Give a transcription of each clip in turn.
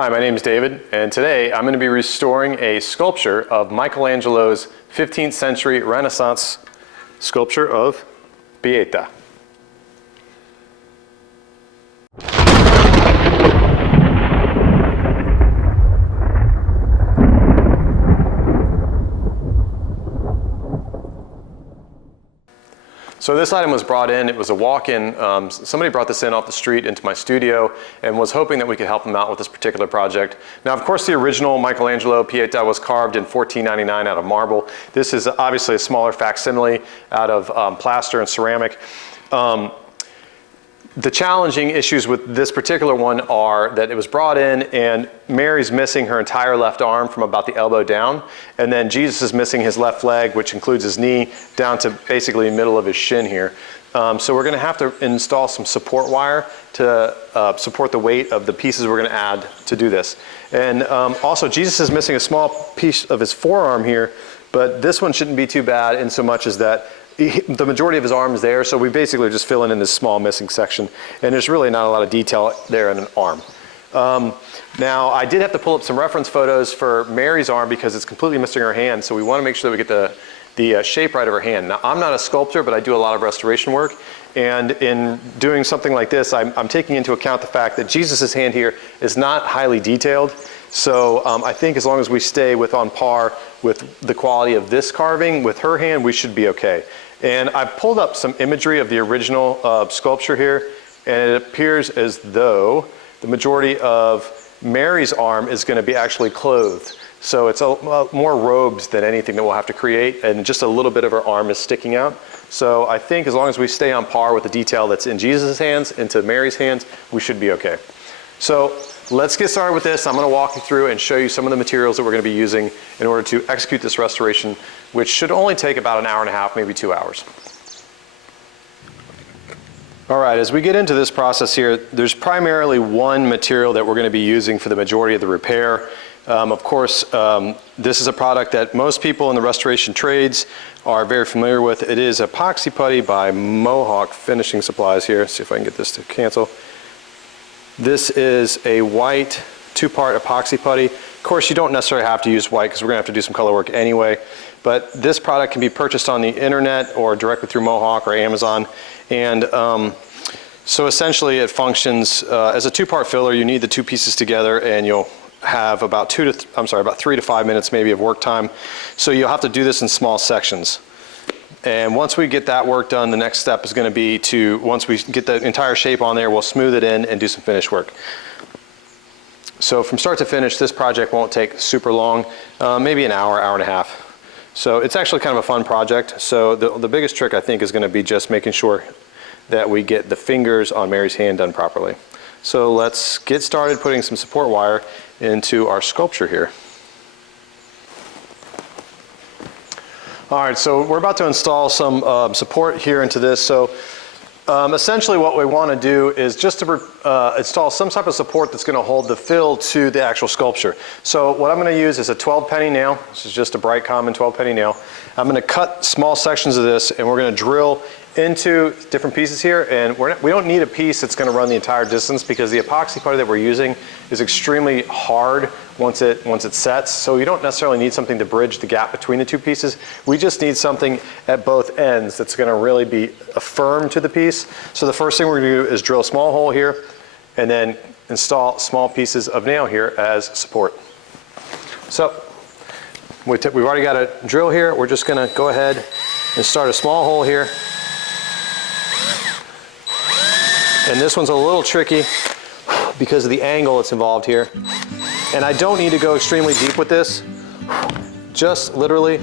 Hi, my name is David, and today I'm going to be restoring a sculpture of Michelangelo's 15th century Renaissance sculpture of Pieta. So this item was brought in, it was a walk-in. Somebody brought this in off the street into my studio and was hoping that we could help them out with this particular project. Now, of course, the original Michelangelo Pieta was carved in 1499 out of marble. This is obviously a smaller facsimile out of plaster and ceramic. The challenging issues with this particular one are that it was brought in and Mary's missing her entire left arm from about the elbow down, and then Jesus is missing his left leg, which includes his knee, down to basically the middle of his shin here. So we're gonna have to install some support wire to support the weight of the pieces we're gonna add to do this. And also Jesus is missing a small piece of his forearm here, but this one shouldn't be too bad in so much as that the majority of his arm is there, so we basically are just filling in this small missing section, and there's really not a lot of detail there in an arm. Now, I did have to pull up some reference photos for Mary's arm because it's completely missing her hand, so we want to make sure that we get the shape right of her hand. Now, I'm not a sculptor, but I do a lot of restoration work, and in doing something like this, I'm taking into account the fact that Jesus' hand here is not highly detailed. So I think as long as we stay on par with the quality of this carving with her hand, we should be okay. And I've pulled up some imagery of the original sculpture here, and it appears as though the majority of Mary's arm is going to be actually clothed. So it's more robes than anything that we'll have to create, and just a little bit of her arm is sticking out. So I think as long as we stay on par with the detail that's in Jesus' hands into Mary's hands, we should be okay. So let's get started with this. I'm going to walk you through and show you some of the materials that we're going to be using in order to execute this restoration, which should only take about an hour and a half, maybe 2 hours. All right, as we get into this process here, there's primarily one material that we're going to be using for the majority of the repair. Of course, this is a product that most people in the restoration trades are very familiar with. It is epoxy putty by Mohawk Finishing Supplies here. Let's see if I can get this to cancel. This is a white 2-part epoxy putty. Of course, you don't necessarily have to use white because we're going to have to do some color work anyway. But this product can be purchased on the internet or directly through Mohawk or Amazon. And so essentially it functions as a 2-part filler. You need the 2 pieces together and you'll have about 3 to 5 minutes maybe of work time. So you'll have to do this in small sections. And once we get that work done, the next step is going to be once we get the entire shape on there, we'll smooth it in and do some finish work. So from start to finish, this project won't take super long, maybe an hour, hour and a half. So it's actually kind of a fun project. So the biggest trick I think is going to be just making sure that we get the fingers on Mary's hand done properly. So let's get started putting some support wire into our sculpture here. All right, so we're about to install some support here into this. So essentially what we want to do is just to install some type of support that's going to hold the fill to the actual sculpture. So what I'm going to use is a 12-penny nail. This is just a bright common 12-penny nail. I'm going to cut small sections of this and we're going to drill into different pieces here, and we don't need a piece that's going to run the entire distance because the epoxy putty that we're using is extremely hard once it sets, so you don't necessarily need something to bridge the gap between the 2 pieces. We just need something at both ends that's going to really be firm to the piece. So the first thing we're going to do is drill a small hole here and then install small pieces of nail here as support. So we've already got a drill here. We're just going to go ahead and start a small hole here. And this one's a little tricky because of the angle that's involved here. And I don't need to go extremely deep with this, just literally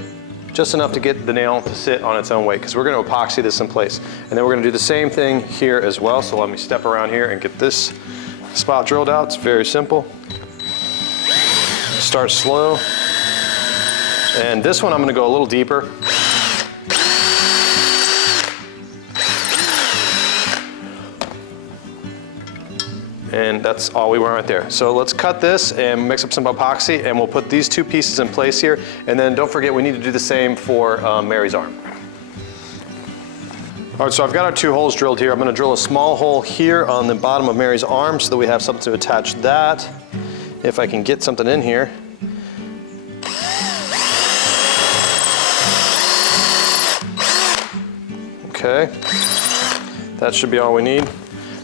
just enough to get the nail to sit on its own weight because we're going to epoxy this in place. And then we're going to do the same thing here as well. So let me step around here and get this spot drilled out. It's very simple. Start slow. And this one I'm going to go a little deeper. And that's all we want right there. So let's cut this and mix up some epoxy and we'll put these 2 pieces in place here. And then don't forget we need to do the same for Mary's arm. All right, so I've got our 2 holes drilled here. I'm going to drill a small hole here on the bottom of Mary's arm so that we have something to attach that. if I can get something in here. Okay, that should be all we need.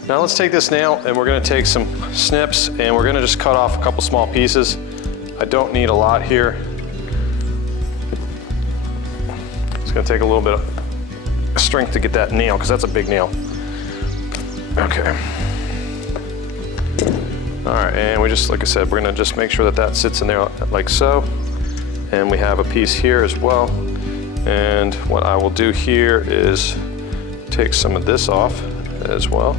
Now let's take this nail and we're gonna take some snips and we're gonna just cut off a couple small pieces. I don't need a lot here. It's gonna take a little bit of strength to get that nail because that's a big nail. Okay. All right, and we just, like I said, we're gonna just make sure that that sits in there like so. And we have a piece here as well. And what I will do here is take some of this off as well.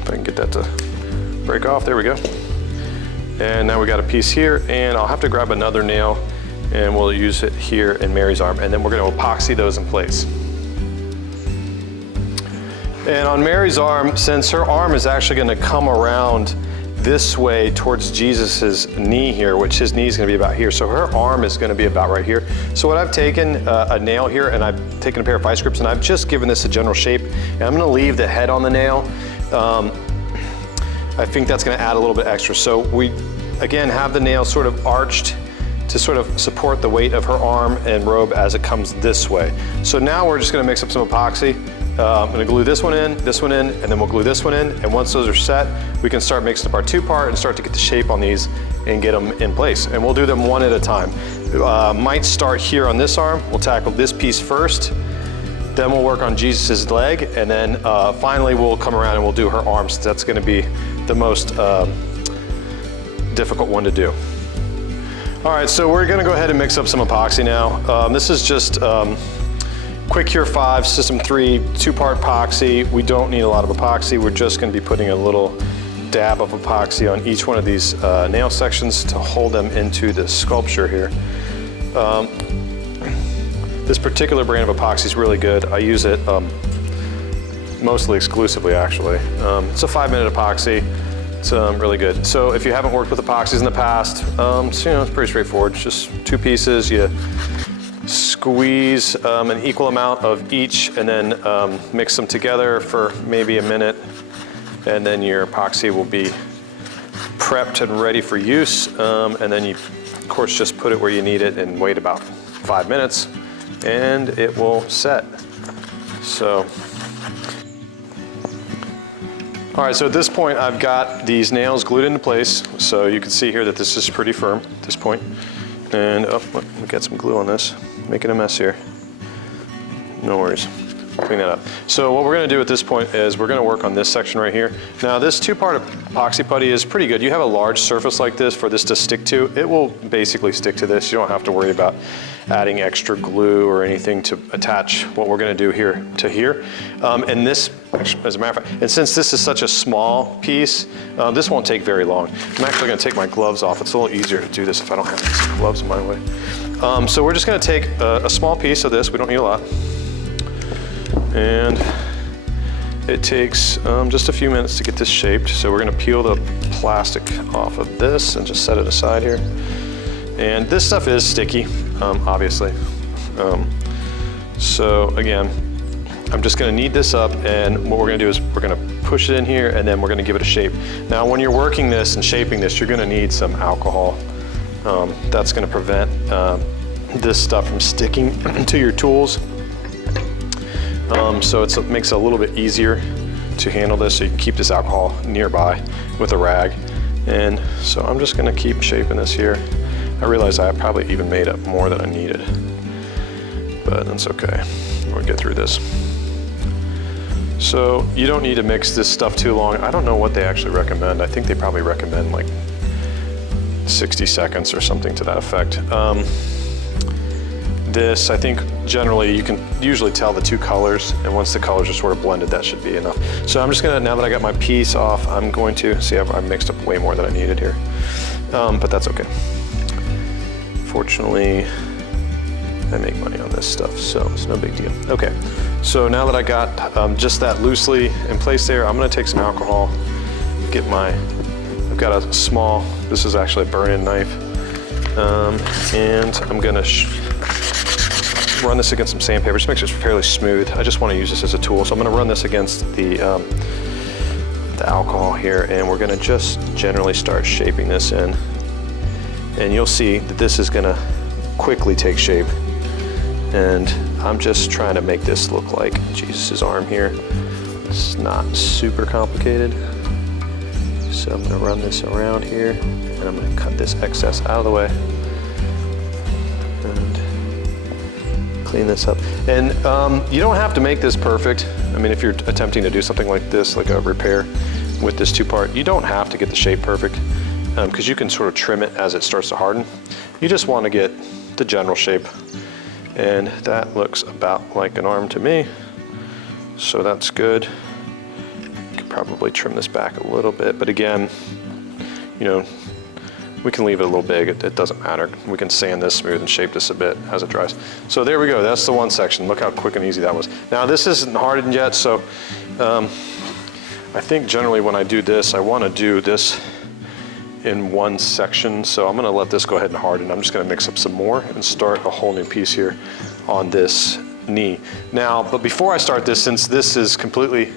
If I can get that to break off, there we go. And now we got a piece here, and I'll have to grab another nail and we'll use it here in Mary's arm, and then we're gonna epoxy those in place. And on Mary's arm, since her arm is actually gonna come around this way towards Jesus's knee here, which his knee is gonna be about here, so her arm is gonna be about right here. So what I've taken a nail here, and I've taken a pair of vice grips, and I've just given this a general shape, and I'm gonna leave the head on the nail. I think that's gonna add a little bit extra. So we, again, have the nail sort of arched to sort of support the weight of her arm and robe as it comes this way. So now we're just gonna mix up some epoxy. I'm gonna glue this one in, and then we'll glue this one in. And once those are set, we can start mixing up our two-part and start to get the shape on these and get them in place. And we'll do them one at a time. Might start here on this arm. We'll tackle this piece first. Then we'll work on Jesus's leg. And then finally we'll come around and we'll do her arms. That's gonna be the most difficult one to do. All right, so we're gonna go ahead and mix up some epoxy now. This is just Quick Cure 5, System 3, two-part epoxy. We don't need a lot of epoxy. We're just gonna be putting a little dab of epoxy on each one of these nail sections to hold them into the sculpture here. This particular brand of epoxy is really good. I use it mostly exclusively, actually. It's a 5-minute epoxy. It's really good. So if you haven't worked with epoxies in the past, so, it's pretty straightforward. It's just 2 pieces. You squeeze an equal amount of each and then mix them together for maybe a minute, and then your epoxy will be prepped and ready for use. And then you, of course, just put it where you need it and wait about 5 minutes and it will set. So, all right, so at this point I've got these nails glued into place. So you can see here that this is pretty firm at this point. And we got some glue on this. Making a mess here. No worries. Clean that up. So what we're gonna do at this point is we're gonna work on this section right here. Now this two-part epoxy putty is pretty good. You have a large surface like this for this to stick to. It will basically stick to this. You don't have to worry about adding extra glue or anything to attach what we're gonna do here to here. And this, as a matter of fact, and since this is such a small piece, this won't take very long. I'm actually gonna take my gloves off. It's a little easier to do this if I don't have these gloves in my way. So we're just gonna take a small piece of this. We don't need a lot. And it takes just a few minutes to get this shaped. So we're gonna peel the plastic off of this and just set it aside here. And this stuff is sticky, obviously. So again, I'm just gonna knead this up, and what we're gonna do is we're gonna push it in here and then we're gonna give it a shape. Now when you're working this and shaping this, you're gonna need some alcohol. That's gonna prevent this stuff from sticking to your tools. So it makes it a little bit easier to handle this, so you can keep this alcohol nearby with a rag. And so I'm just gonna keep shaping this here. I realize I probably even made up more than I needed, but that's okay. We'll get through this. So you don't need to mix this stuff too long. I don't know what they actually recommend. I think they probably recommend like 60 seconds or something to that effect. This, I think generally you can usually tell the two colors, and once the colors are sort of blended, that should be enough. So I'm just gonna, now that I got my piece off, I'm going to, see I mixed up way more than I needed here, but that's okay. Fortunately, I make money on this stuff, so it's no big deal. Okay, so now that I got just that loosely in place there, I'm gonna take some alcohol, get my, I've got a small, this is actually a burn-in knife, and I'm gonna run this against some sandpaper. Just makes it fairly smooth. I just want to use this as a tool. So I'm going to run this against the alcohol here, and we're going to just generally start shaping this in. And you'll see that this is going to quickly take shape. And I'm just trying to make this look like Jesus' arm here. It's not super complicated. So I'm going to run this around here, and I'm going to cut this excess out of the way and clean this up. And you don't have to make this perfect. I mean, if you're attempting to do something like this, like a repair with this two-part, you don't have to get the shape perfect, because you can sort of trim it as it starts to harden. You just want to get the general shape. And that looks about like an arm to me. So that's good. Could probably trim this back a little bit, but again, you know, we can leave it a little big. It doesn't matter. We can sand this smooth and shape this a bit as it dries. So there we go. That's the one section. Look how quick and easy that was. Now this isn't hardened yet, so I think generally when I do this, I want to do this in one section. So I'm going to let this go ahead and harden. I'm just going to mix up some more and start a whole new piece here on this knee. Now, but before I start this, since this is completely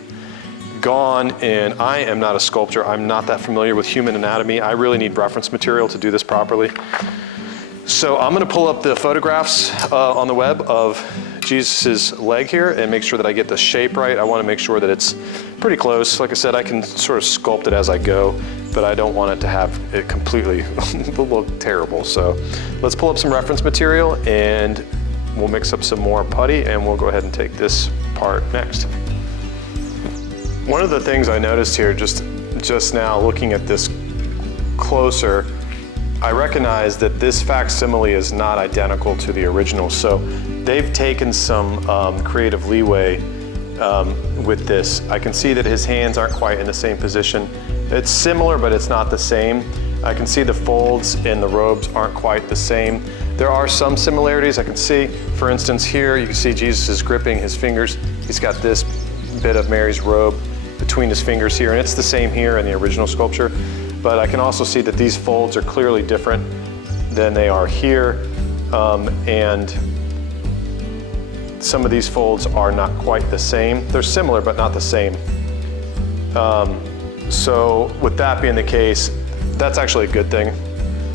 gone and I am not a sculptor, I'm not that familiar with human anatomy, I really need reference material to do this properly. So I'm going to pull up the photographs on the web of Jesus's leg here and make sure that I get the shape right. I want to make sure that it's pretty close. Like I said, I can sort of sculpt it as I go, but I don't want it to have it completely look terrible. So let's pull up some reference material and we'll mix up some more putty and we'll go ahead and take this part next. One of the things I noticed here just now looking at this closer, I recognize that this facsimile is not identical to the original. So they've taken some creative leeway with this. I can see that his hands aren't quite in the same position. It's similar, but it's not the same. I can see the folds in the robes aren't quite the same. There are some similarities I can see. For instance, here you can see Jesus is gripping his fingers. He's got this bit of Mary's robe between his fingers here, and it's the same here in the original sculpture. But I can also see that these folds are clearly different than they are here, and some of these folds are not quite the same. They're similar, but not the same. So with that being the case, that's actually a good thing.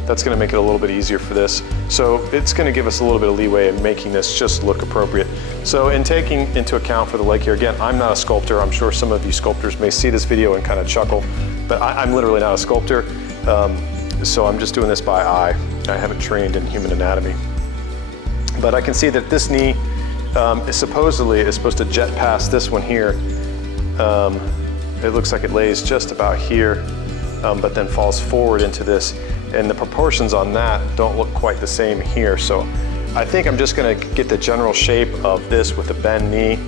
That's gonna make it a little bit easier for this. So it's gonna give us a little bit of leeway in making this just look appropriate. So in taking into account for the leg here, again, I'm not a sculptor. I'm sure some of you sculptors may see this video and kind of chuckle, but I'm literally not a sculptor. So I'm just doing this by eye. I haven't trained in human anatomy. But I can see that this knee is supposed to jet past this one here. It looks like it lays just about here, but then falls forward into this. And the proportions on that don't look quite the same here. So I think I'm just gonna get the general shape of this with the bend knee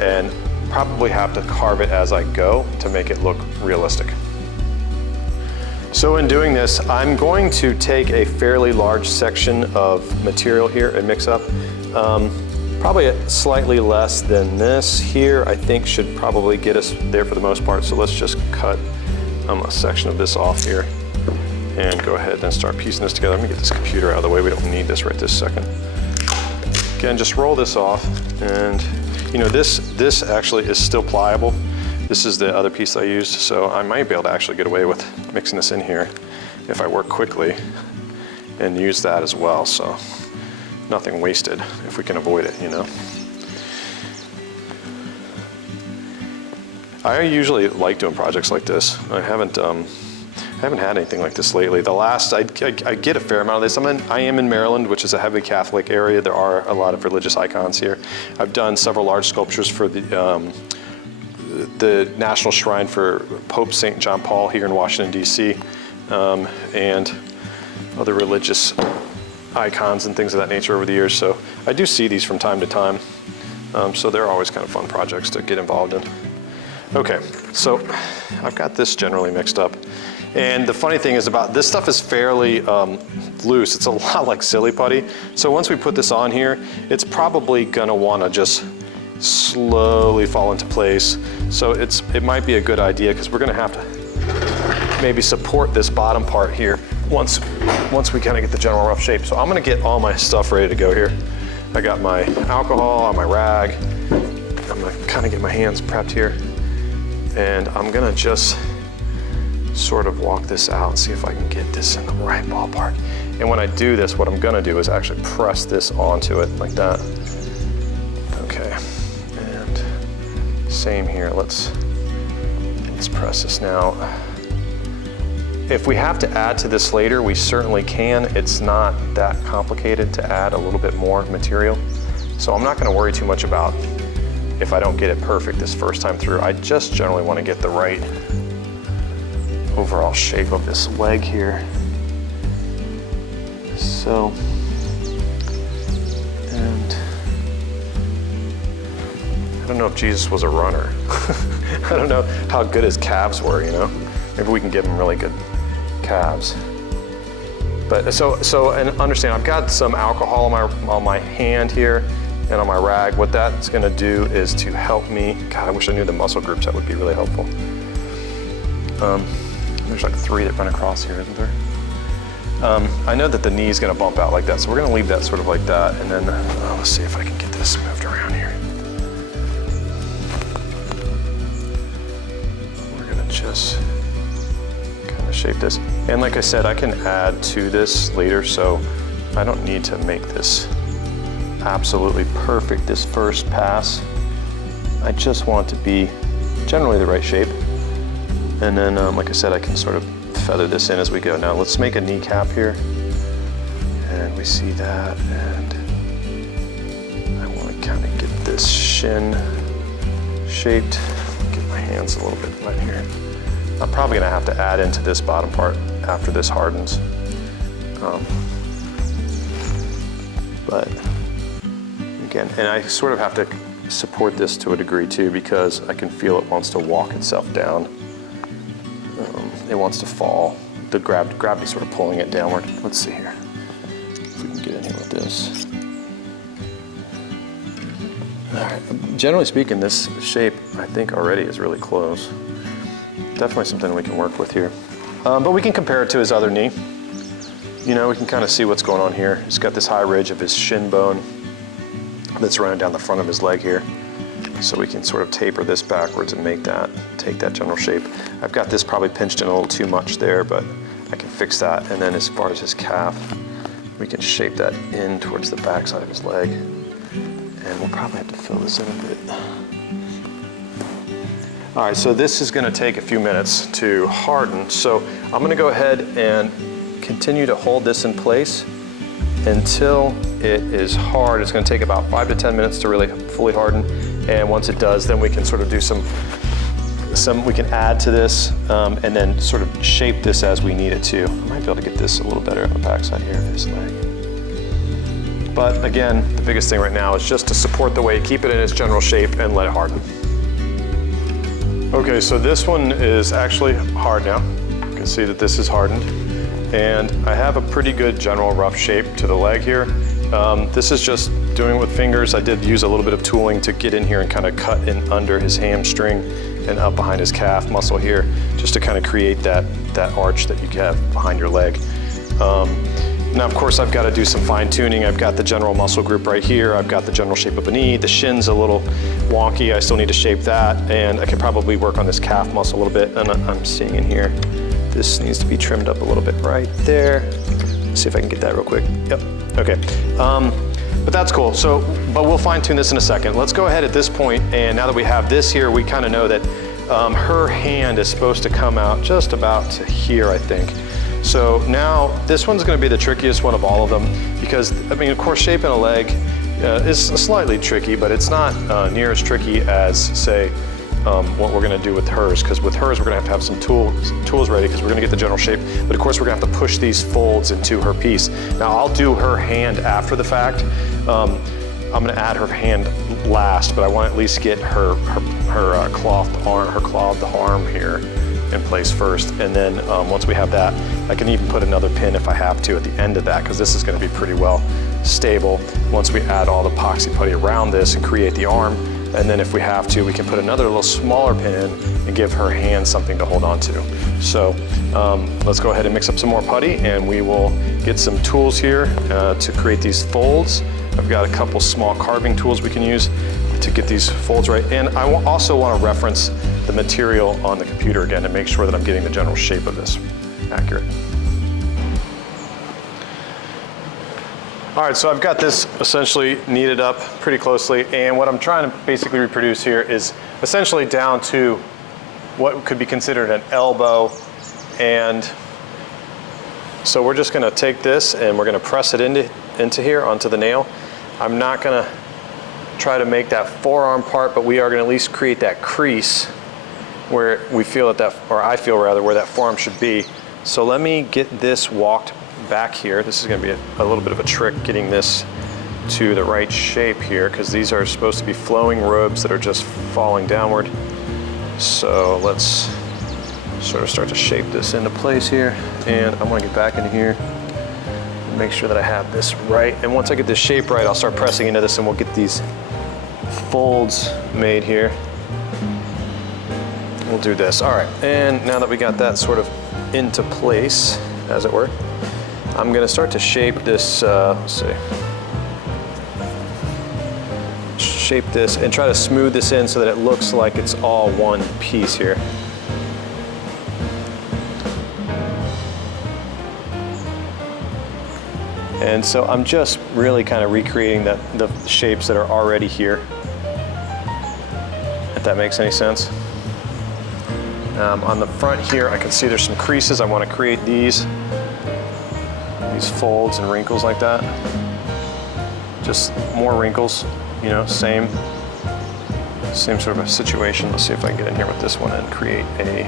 and probably have to carve it as I go to make it look realistic. So in doing this, I'm going to take a fairly large section of material here and mix up. Probably slightly less than this here, I think should probably get us there for the most part. So let's just cut a section of this off here and go ahead and start piecing this together. Let me get this computer out of the way. We don't need this right this second. Again, just roll this off, and you know, this actually is still pliable. This is the other piece I used, so I might be able to actually get away with mixing this in here if I work quickly and use that as well. So nothing wasted if we can avoid it, you know. I usually like doing projects like this. I haven't had anything like this lately. The last, I get a fair amount of this. I am in Maryland, which is a heavily Catholic area. There are a lot of religious icons here. I've done several large sculptures for the National Shrine for Pope St. John Paul here in Washington, D.C., and other religious icons and things of that nature over the years. So I do see these from time to time. So they're always kind of fun projects to get involved in. Okay, so I've got this generally mixed up. And the funny thing is about this stuff is fairly loose. It's a lot like silly putty. So once we put this on here, it's probably gonna wanna just slowly fall into place. So it might be a good idea because we're gonna have to maybe support this bottom part here once we kind of get the general rough shape. So I'm gonna get all my stuff ready to go here. I got my alcohol on my rag. I'm gonna kind of get my hands prepped here. And I'm gonna just sort of walk this out and see if I can get this in the right ballpark. And when I do this, what I'm gonna do is actually press this onto it like that. Okay, and same here. Let's press this now. If we have to add to this later, we certainly can. It's not that complicated to add a little bit more material. So I'm not gonna worry too much about if I don't get it perfect this first time through. I just generally wanna get the right overall shape of this leg here. So, and I don't know if Jesus was a runner. I don't know how good his calves were, you know? Maybe we can give him really good calves. But so and understand, I've got some alcohol on my hand here and on my rag. What that's gonna do is to help me, God, I wish I knew the muscle groups, that would be really helpful. There's like 3 that run across here, isn't there? I know that the knee is gonna bump out like that, so we're gonna leave that sort of like that, and then let's see if I can get this moved around here. We're gonna just kind of shape this. And like I said, I can add to this later, so I don't need to make this absolutely perfect this first pass. I just want it to be generally the right shape. And then, like I said, I can sort of feather this in as we go. Now let's make a kneecap here. And we see that, and I want to kind of get this shin shaped. Get my hands a little bit right here. I'm probably gonna have to add into this bottom part after this hardens. But again, and I sort of have to support this to a degree too, because I can feel it wants to walk itself down. It wants to fall. The gravity sort of pulling it downward. Let's see here. If we can get in here with this. All right, generally speaking, this shape I think already is really close. Definitely something we can work with here. But we can compare it to his other knee. You know, we can kind of see what's going on here. He's got this high ridge of his shin bone that's running down the front of his leg here. So we can sort of taper this backwards and take that general shape. I've got this probably pinched in a little too much there, but I can fix that. And then as far as his calf, we can shape that in towards the backside of his leg. And we'll probably have to fill this in a bit. All right, so this is gonna take a few minutes to harden. So I'm gonna go ahead and continue to hold this in place until it is hard. It's gonna take about 5 to 10 minutes to really fully harden. And once it does, then we can sort of do we can add to this and then sort of shape this as we need it to. I might be able to get this a little better on the backside here of his leg. But again, the biggest thing right now is just to support the weight, keep it in its general shape, and let it harden. Okay, so this one is actually hard now. You can see that this is hardened. And I have a pretty good general rough shape to the leg here. This is just doing it with fingers. I did use a little bit of tooling to get in here and kind of cut in under his hamstring and up behind his calf muscle here, just to kind of create that arch that you have behind your leg. Now, of course, I've got to do some fine tuning. I've got the general muscle group right here. I've got the general shape of a knee. The shin's a little wonky. I still need to shape that. And I could probably work on this calf muscle a little bit. And I'm seeing in here, this needs to be trimmed up a little bit right there. Let's see if I can get that real quick. Yep, okay. But that's cool. So, but we'll fine tune this in a second. Let's go ahead at this point, and now that we have this here, we kind of know that her hand is supposed to come out just about to here, I think. So now this one's going to be the trickiest one of all of them, because I mean, of course, shaping a leg is slightly tricky, but it's not near as tricky as, say, what we're going to do with hers, because with hers we're going to have some tools ready, because we're going to get the general shape, but of course we're going to have to push these folds into her piece. Now I'll do her hand after the fact. I'm going to add her hand last, but I want to at least get her clothed arm here in place first, and then once we have that, I can even put another pin if I have to at the end of that, because this is going to be pretty well stable once we add all the epoxy putty around this and create the arm. And then if we have to, we can put another little smaller pin in and give her hand something to hold on to. So let's go ahead and mix up some more putty, and we will get some tools here to create these folds. I've got a couple small carving tools we can use to get these folds right. And I also want to reference the material on the computer again to make sure that I'm getting the general shape of this accurate. All right, so I've got this essentially kneaded up pretty closely, and what I'm trying to basically reproduce here is essentially down to what could be considered an elbow. And so we're just gonna take this and we're gonna press it into here onto the nail. I'm not gonna try to make that forearm part, but we are gonna at least create that crease where we feel or I feel rather, where that forearm should be. So let me get this walked back here. This is going to be a little bit of a trick getting this to the right shape here, because these are supposed to be flowing robes that are just falling downward. So let's sort of start to shape this into place here. And I'm going to get back into here and make sure that I have this right. And once I get this shape right, I'll start pressing into this and we'll get these folds made here. We'll do this. All right, and now that we got that sort of into place, as it were, I'm gonna start to shape this, let's see. Shape this and try to smooth this in so that it looks like it's all one piece here. And so I'm just really kind of recreating the shapes that are already here, if that makes any sense. On the front here, I can see there's some creases. I want to create these folds and wrinkles like that. Just more wrinkles, you know, same sort of a situation. Let's see if I can get in here with this one and create a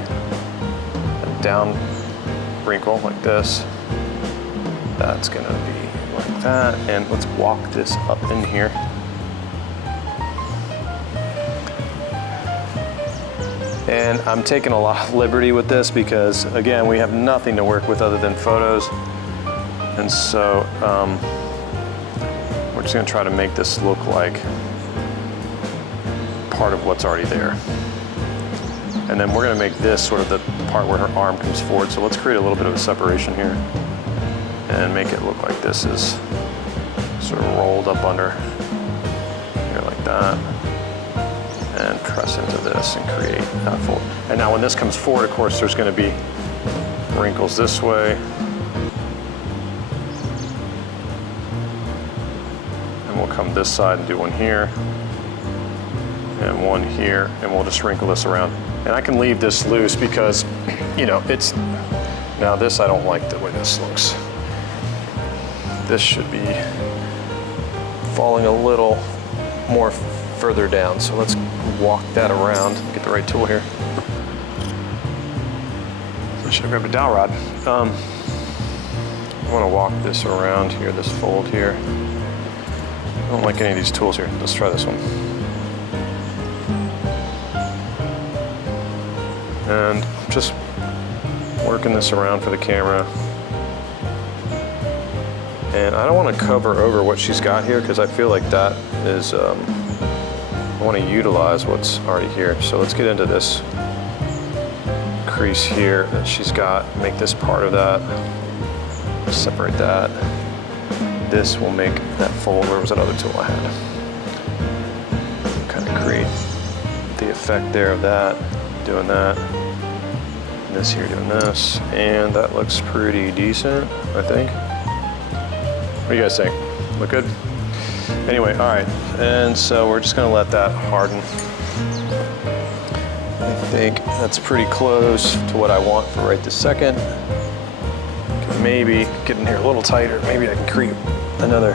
down wrinkle like this. That's gonna be like that. And let's walk this up in here. And I'm taking a lot of liberty with this because, again, we have nothing to work with other than photos. And so we're just gonna try to make this look like part of what's already there. And then we're gonna make this sort of the part where her arm comes forward. So let's create a little bit of a separation here and make it look like this is sort of rolled up under here like that. And press into this and create that fold. And now when this comes forward, of course, there's gonna be wrinkles this way. And we'll come this side and do one here. And one here, and we'll just wrinkle this around. And I can leave this loose because, you know, now this, I don't like the way this looks. This should be falling a little more further down. So let's walk that around, get the right tool here. So I should grab a dowel rod. I want to walk this around here, this fold here. I don't like any of these tools here. Let's try this one. And just working this around for the camera. And I don't want to cover over what she's got here because I feel like that is, I want to utilize what's already here. So let's get into this crease here that she's got, make this part of that, separate that. This will make that fold. Where was that other tool I had? Kind of create the effect there of that, doing that. And this here doing this. And that looks pretty decent, I think. What do you guys think? Look good? Anyway, all right, and so we're just gonna let that harden. I think that's pretty close to what I want for right this second. Can maybe get in here a little tighter. Maybe I can create another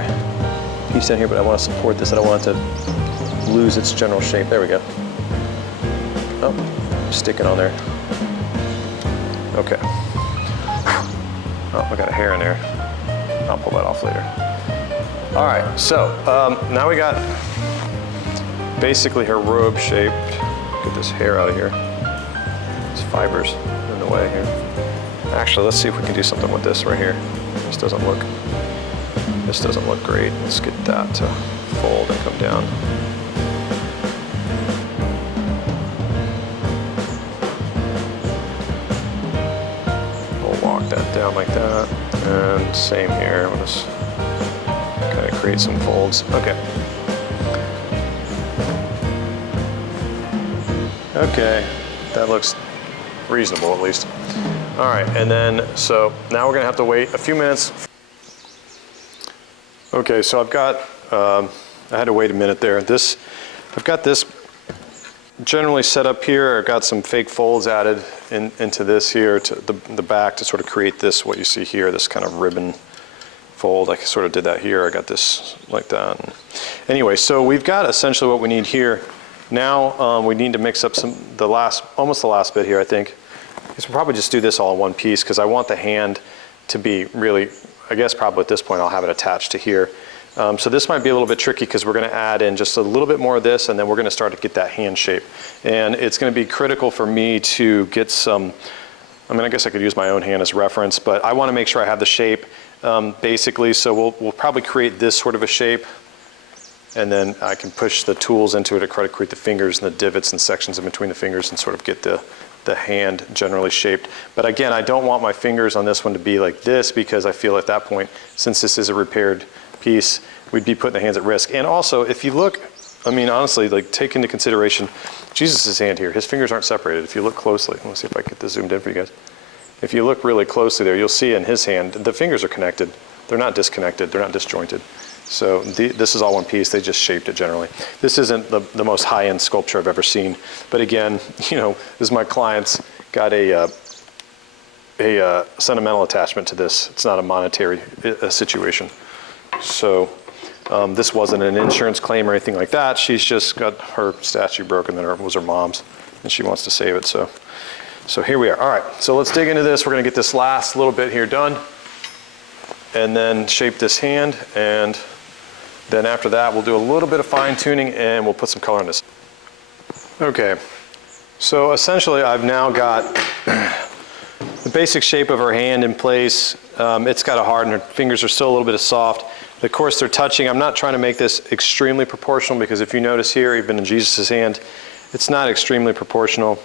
piece down here, but I want to support this. I don't want it to lose its general shape. There we go. Oh, sticking on there. Okay. Oh, I got a hair in there. I'll pull that off later. All right, so now we got basically her robe shaped. Get this hair out of here. These fibers in the way here. Actually, let's see if we can do something with this right here. This doesn't look great. Let's get that to fold and come down. We'll walk that down like that. And same here. We'll just kind of create some folds. Okay. Okay, that looks reasonable at least. All right, and then, so now we're gonna have to wait a few minutes. Okay, so I've got, I had to wait a minute there. I've got this generally set up here. I've got some fake folds added into this here, to the back, to sort of create this, what you see here, this kind of ribbon fold. I sort of did that here. I got this like that. Anyway, so we've got essentially what we need here. Now we need to mix up almost the last bit here, I think. I guess we'll probably just do this all in one piece because I want the hand to be really, I guess probably at this point I'll have it attached to here. So this might be a little bit tricky because we're going to add in just a little bit more of this, and then we're going to start to get that hand shape. And it's going to be critical for me to get some, I mean, I guess I could use my own hand as reference, but I want to make sure I have the shape basically. So we'll probably create this sort of a shape, and then I can push the tools into it to try to create the fingers and the divots and sections in between the fingers and sort of get the hand generally shaped. But again, I don't want my fingers on this one to be like this because I feel at that point, since this is a repaired piece, we'd be putting the hands at risk. And also, if you look, I mean, honestly, like take into consideration Jesus' hand here. His fingers aren't separated. If you look closely, let me see if I can get this zoomed in for you guys. If you look really closely there, you'll see in his hand, the fingers are connected. They're not disconnected. They're not disjointed. So this is all one piece. They just shaped it generally. This isn't the most high-end sculpture I've ever seen. But again, you know, this is my client's got a sentimental attachment to this. It's not a monetary situation. So this wasn't an insurance claim or anything like that. She's just got her statue broken that was her mom's, and she wants to save it. So here we are. All right, so let's dig into this. We're gonna get this last little bit here done, and then shape this hand, and then after that, we'll do a little bit of fine tuning and we'll put some color in this. Okay, so essentially I've now got the basic shape of her hand in place. It's got to harden. Her fingers are still a little bit soft. Of course, they're touching. I'm not trying to make this extremely proportional because if you notice here, even in Jesus' hand, it's not extremely proportional.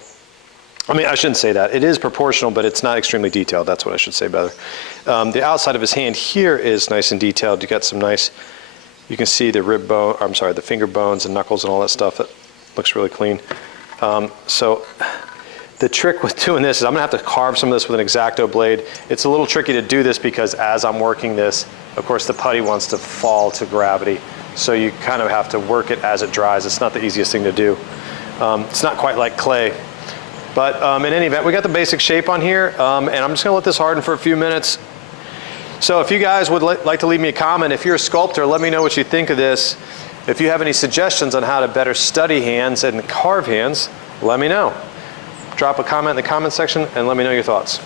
I mean, I shouldn't say that. It is proportional, but it's not extremely detailed. That's what I should say better. The outside of his hand here is nice and detailed. You got some nice, you can see the rib bone, I'm sorry, the finger bones and knuckles and all that stuff. That looks really clean. So the trick with doing this is I'm gonna have to carve some of this with an X-Acto blade. It's a little tricky to do this because as I'm working this, of course the putty wants to fall to gravity. So you kind of have to work it as it dries. It's not the easiest thing to do. It's not quite like clay. But in any event, we got the basic shape on here, and I'm just gonna let this harden for a few minutes. So if you guys would like to leave me a comment, if you're a sculptor, let me know what you think of this. If you have any suggestions on how to better study hands and carve hands, let me know. Drop a comment in the comment section and let me know your thoughts.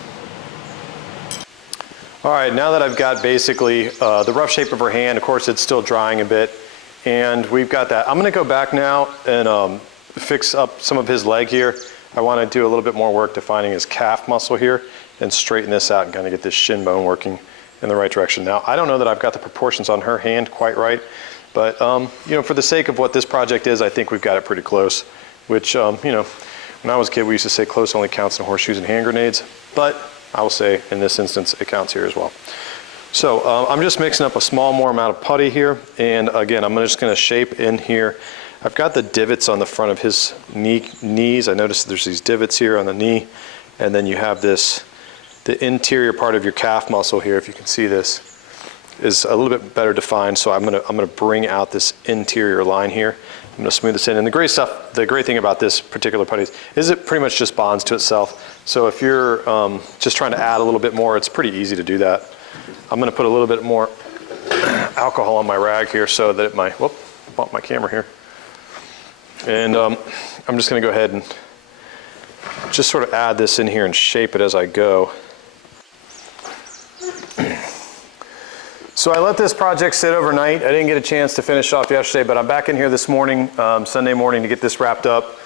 All right, now that I've got basically the rough shape of her hand, of course it's still drying a bit, and we've got that. I'm gonna go back now and fix up some of his leg here. I wanna do a little bit more work defining his calf muscle here and straighten this out and kind of get this shin bone working in the right direction. Now, I don't know that I've got the proportions on her hand quite right, but you know, for the sake of what this project is, I think we've got it pretty close, which, you know, when I was a kid, we used to say close only counts in horseshoes and hand grenades, but I will say in this instance, it counts here as well. So I'm just mixing up a small more amount of putty here, and again, I'm just gonna shape in here. I've got the divots on the front of his knees. I noticed there's these divots here on the knee, and then you have this, the interior part of your calf muscle here, if you can see this, is a little bit better defined. So I'm gonna bring out this interior line here. I'm gonna smooth this in. And the great thing about this particular putty is it pretty much just bonds to itself. So if you're just trying to add a little bit more, it's pretty easy to do that. I'm gonna put a little bit more alcohol on my rag here so that it might, whoop, bump my camera here. And I'm just gonna go ahead and just sort of add this in here and shape it as I go. So I let this project sit overnight. I didn't get a chance to finish off yesterday, but I'm back in here this morning, Sunday morning, to get this wrapped up.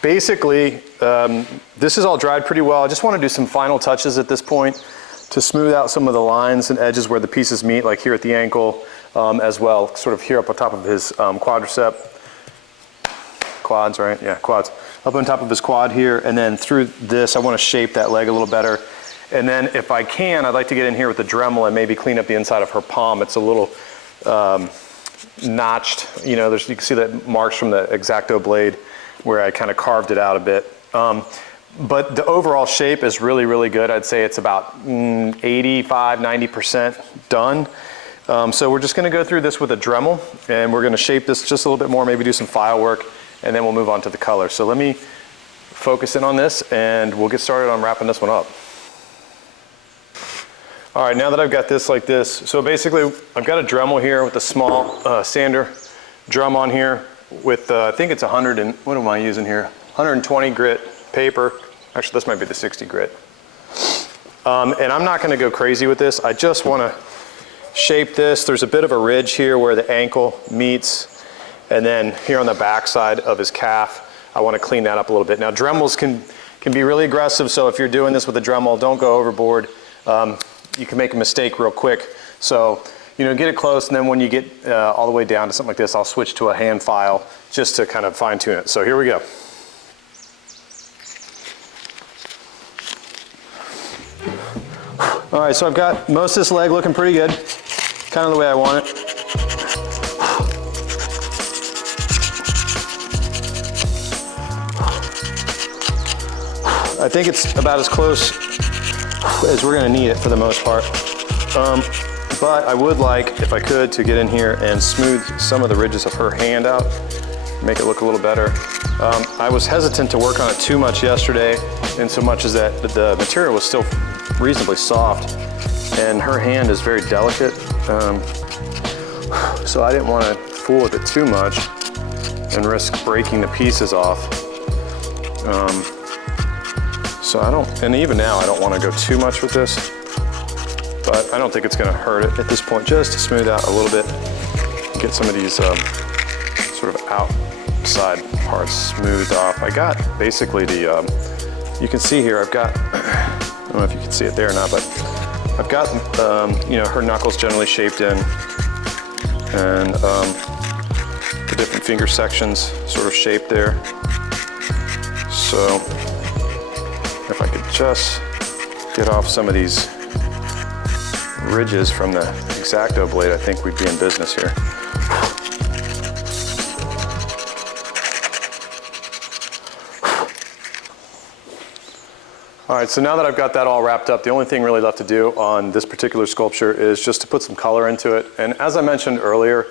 Basically, this is all dried pretty well. I just want to do some final touches at this point to smooth out some of the lines and edges where the pieces meet, like here at the ankle, as well, sort of here up on top of his quadricep. Quads, right? Yeah, quads. Up on top of his quad here, and then through this, I want to shape that leg a little better. And then if I can, I'd like to get in here with the Dremel and maybe clean up the inside of her palm. It's a little notched, you know, you can see that marks from the X-Acto blade where I kind of carved it out a bit. But the overall shape is really, really good. I'd say it's about 85, 90% done. So we're just gonna go through this with a Dremel, and we're gonna shape this just a little bit more, maybe do some file work, and then we'll move on to the color. So let me focus in on this, and we'll get started on wrapping this one up. All right, now that I've got this like this, so basically I've got a Dremel here with a small sander drum on here with, I think it's 100 and, what am I using here? 120 grit paper. Actually, this might be the 60 grit. And I'm not gonna go crazy with this. I just wanna shape this. There's a bit of a ridge here where the ankle meets, and then here on the back side of his calf, I wanna clean that up a little bit. Now, Dremels can be really aggressive, so if you're doing this with a Dremel, don't go overboard. You can make a mistake real quick. So, you know, get it close, and then when you get all the way down to something like this, I'll switch to a hand file just to kind of fine tune it. So here we go. All right, so I've got most of this leg looking pretty good, kind of the way I want it. I think it's about as close as we're gonna need it for the most part. But I would like, if I could, to get in here and smooth some of the ridges of her hand out, make it look a little better. I was hesitant to work on it too much yesterday, in so much as that the material was still reasonably soft, and her hand is very delicate. So I didn't want to fool with it too much and risk breaking the pieces off. So I don't, and even now I don't want to go too much with this, but I don't think it's going to hurt it at this point, just to smooth out a little bit, get some of these sort of outside parts smoothed off. I got basically the, you can see here, I've got, I don't know if you can see it there or not, but I've got, you know, her knuckles generally shaped in, and the different finger sections sort of shaped there. So if I could just get off some of these ridges from the X-Acto blade, I think we'd be in business here. All right, so now that I've got that all wrapped up, the only thing really left to do on this particular sculpture is just to put some color into it. And as I mentioned earlier,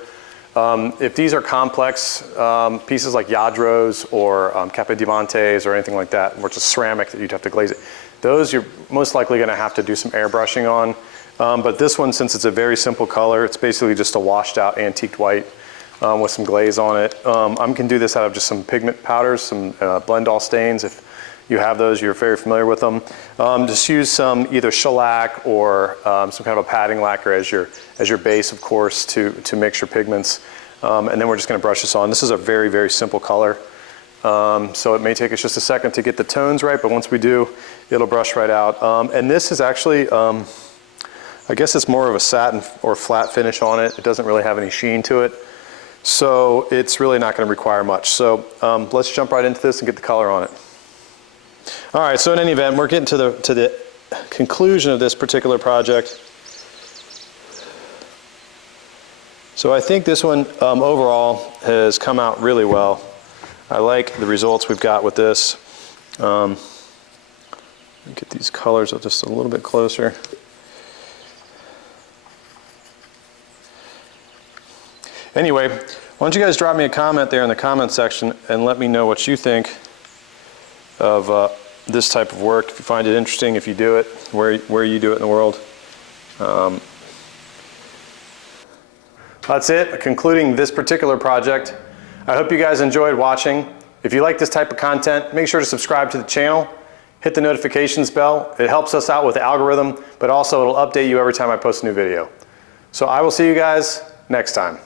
if these are complex pieces like Lladros or Capodimontes or anything like that, which is ceramic that you'd have to glaze it, those you're most likely gonna have to do some airbrushing on. But this one, since it's a very simple color, it's basically just a washed out antiqued white with some glaze on it. I can do this out of just some pigment powders, some Blendall stains. If you have those, you're very familiar with them. Just use some either shellac or some kind of a padding lacquer as your base, of course, to mix your pigments. And then we're just gonna brush this on. This is a very, very simple color. So it may take us just a second to get the tones right, but once we do, it'll brush right out. And this is actually, I guess it's more of a satin or flat finish on it. It doesn't really have any sheen to it. So it's really not gonna require much. So let's jump right into this and get the color on it. All right, so in any event, we're getting to the conclusion of this particular project. So I think this one overall has come out really well. I like the results we've got with this. Get these colors up just a little bit closer. Anyway, why don't you guys drop me a comment there in the comment section and let me know what you think of this type of work, if you find it interesting, if you do it, where you do it in the world. That's it, concluding this particular project. I hope you guys enjoyed watching. If you like this type of content, make sure to subscribe to the channel, hit the notifications bell. It helps us out with the algorithm, but also it'll update you every time I post a new video. So I will see you guys next time.